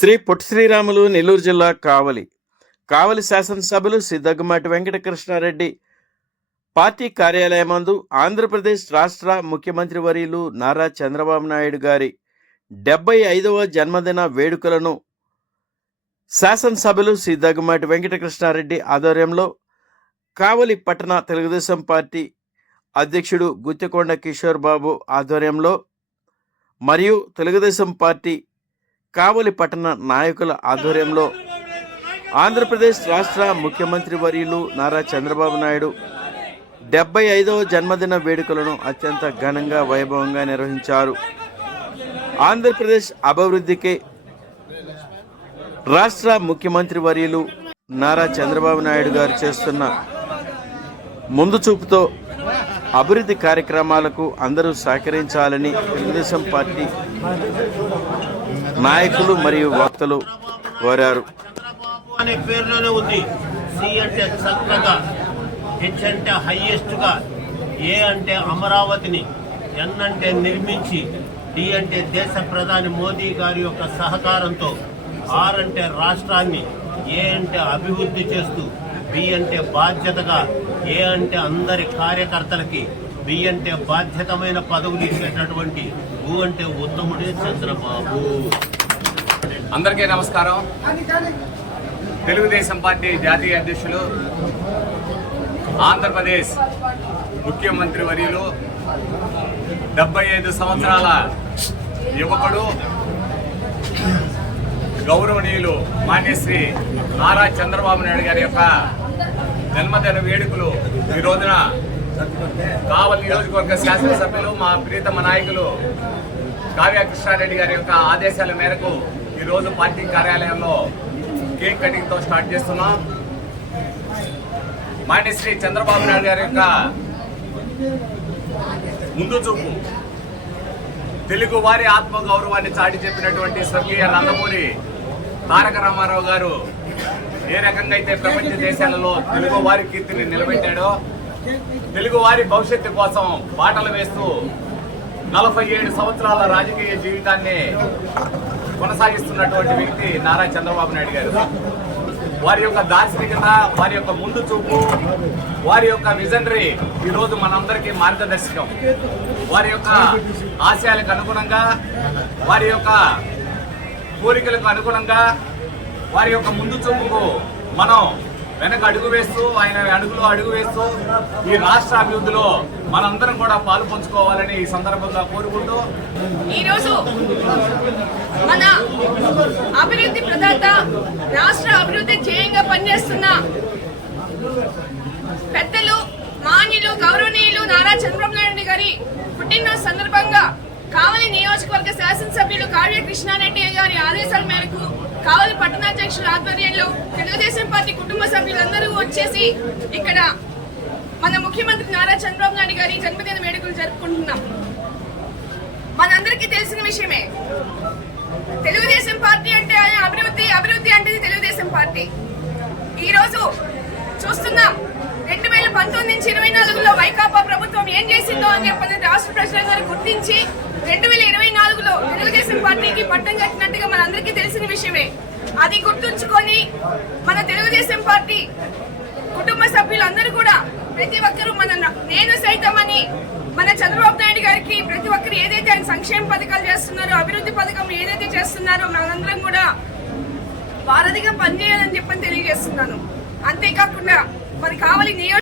శ్రీ పొట్టి శ్రీరాములు నెల్లూరు జిల్లా కావలి. కావలి శాసనసభ్యులు శ్రీ దగ్గుమాటి వెంకటకృష్ణారెడ్డి పార్టీ కార్యాలయమందు ఆంధ్రప్రదేశ్ రాష్ట్ర ముఖ్యమంత్రి వర్యులు నారా చంద్రబాబు నాయుడు గారి డెబ్బై ఐదవ జన్మదిన వేడుకలను శాసనసభ్యులు శ్రీ దగ్గుమాటి వెంకటకృష్ణారెడ్డి ఆధ్వర్యంలో కావలి పట్టణ తెలుగుదేశం పార్టీ అధ్యక్షుడు గుత్తికొండ కిషోర్ బాబు ఆధ్వర్యంలో మరియు తెలుగుదేశం పార్టీ కావలి పట్టణ నాయకుల ఆధ్వర్యంలో ఆంధ్రప్రదేశ్ రాష్ట్ర ముఖ్యమంత్రి వర్యులు నారా చంద్రబాబు నాయుడు డెబ్బై ఐదవ జన్మదిన వేడుకలను అత్యంత ఘనంగా వైభవంగా నిర్వహించారు. ఆంధ్రప్రదేశ్ అభివృద్ధికి రాష్ట్ర ముఖ్యమంత్రి వర్యులు నారా చంద్రబాబు నాయుడు గారు చేస్తున్న ముందు చూపుతో అభివృద్ధి కార్యక్రమాలకు అందరూ సహకరించాలని తెలుగుదేశం పార్టీ నాయకులు మరియు వక్తలు కోరారు. చంద్రబాబు అనే పేరులోనే ఉంది. సి అంటే చక్కగా హెచ్ అంటే హైయెస్ట్గా ఏ అంటే అమరావతిని ఎన్ అంటే నిర్మించి డి అంటే దేశ ప్రధాని మోదీ గారి యొక్క సహకారంతో ఆర్ అంటే రాష్ట్రాన్ని ఏ అంటే అభివృద్ధి చేస్తూ బి అంటే బాధ్యతగా ఏ అంటే అందరి కార్యకర్తలకి బి అంటే బాధ్యతమైన పదవులు ఇచ్చేటటువంటి ఊ అంటే ఉత్తముడే చంద్రబాబు. అందరికీ నమస్కారం. తెలుగుదేశం పార్టీ జాతీయ అధ్యక్షులు ఆంధ్రప్రదేశ్ ముఖ్యమంత్రి వర్యులు డెబ్బై ఐదు సంవత్సరాల యువకుడు గౌరవనీయులు మాన్యశ్రీ నారా చంద్రబాబు నాయుడు గారి యొక్క జన్మదిన వేడుకలు ఈ రోజున కావలి నియోజకవర్గ శాసనసభ్యులు మా ప్రీతమ నాయకులు కావ్య కృష్ణారెడ్డి గారి యొక్క ఆదేశాల మేరకు ఈ రోజు పార్టీ కార్యాలయంలో కేక్ కటింగ్తో స్టార్ట్ చేస్తున్నాం. మాన్యశ్రీ చంద్రబాబు నాయుడు గారి యొక్క ముందు చూపు. తెలుగు వారి ఆత్మగౌరవాన్ని చాటి చెప్పినటువంటి స్వర్గీయ నందమూరి తారక రామారావు గారు ఏ రకంగా అయితే ప్రపంచ దేశాలలో తెలుగు వారి కీర్తిని నిలబెట్టాడో తెలుగు వారి భవిష్యత్తు కోసం బాటలు వేస్తూ నలభై ఏడు సంవత్సరాల రాజకీయ జీవితాన్ని కొనసాగిస్తున్నటువంటి వ్యక్తి నారా చంద్రబాబు నాయుడు గారు. వారి యొక్క దార్శనికత వారి యొక్క ముందు చూపు వారి యొక్క విజనరీ ఈరోజు మనందరికీ మార్గదర్శకం. వారి యొక్క ఆశయాలకు అనుగుణంగా వారి యొక్క కోరికలకు అనుగుణంగా వారి యొక్క ముందు చూపుకు మనం వెనక అడుగు వేస్తూ ఆయన అడుగులో అడుగు వేస్తూ ఈ రాష్ట్ర అభివృద్ధిలో మనందరం కూడా పాలు పంచుకోవాలని ఈ సందర్భంగా కోరుకుంటూ ఈరోజు మన అభివృద్ధి ప్రదాత రాష్ట్ర అభివృద్ధి ధ్యేయంగా పనిచేస్తున్న పెద్దలు మాన్యులు గౌరవనీయులు నారా చంద్రబాబు నాయుడు గారి పుట్టినరోజు సందర్భంగా కావలి నియోజకవర్గ శాసనసభ్యులు కావ్య కృష్ణారెడ్డి గారి ఆదేశాల మేరకు కావలి పట్టణాధ్యక్షుల ఆధ్వర్యంలో తెలుగుదేశం పార్టీ కుటుంబ సభ్యులందరూ వచ్చేసి ఇక్కడ మన ముఖ్యమంత్రి నారా చంద్రబాబు నాయుడు గారి జన్మదిన వేడుకలు జరుపుకుంటున్నాం. మనందరికీ తెలిసిన విషయమే తెలుగుదేశం పార్టీ అంటే అభివృద్ధి అభివృద్ధి అంటే తెలుగుదేశం పార్టీ. ఈరోజు చూస్తున్నాం రెండు వేల పంతొమ్మిది నుంచి ఇరవై నాలుగులో వైకాపా ప్రభుత్వం ఏం చేసిందో అని చెప్పని రాష్ట్ర ప్రజలందరూ గుర్తించి రెండు వేల ఇరవై నాలుగులో తెలుగుదేశం పార్టీకి పట్టం కట్టినట్టుగా మనందరికీ తెలిసిన విషయమే. అది గుర్తుంచుకొని మన తెలుగుదేశం పార్టీ కుటుంబ సభ్యులందరూ కూడా ప్రతి ఒక్కరూ మన నేను సైతం అని మన చంద్రబాబు నాయుడు గారికి ప్రతి ఒక్కరు ఏదైతే ఆయన సంక్షేమ పథకాలు చేస్తున్నారో అభివృద్ధి పథకం ఏదైతే చేస్తున్నారో మనందరం కూడా వారధిగా పనిచేయాలని చెప్పని తెలియజేస్తున్నాను. అంతేకాకుండా మనకి కావాలి నియోజక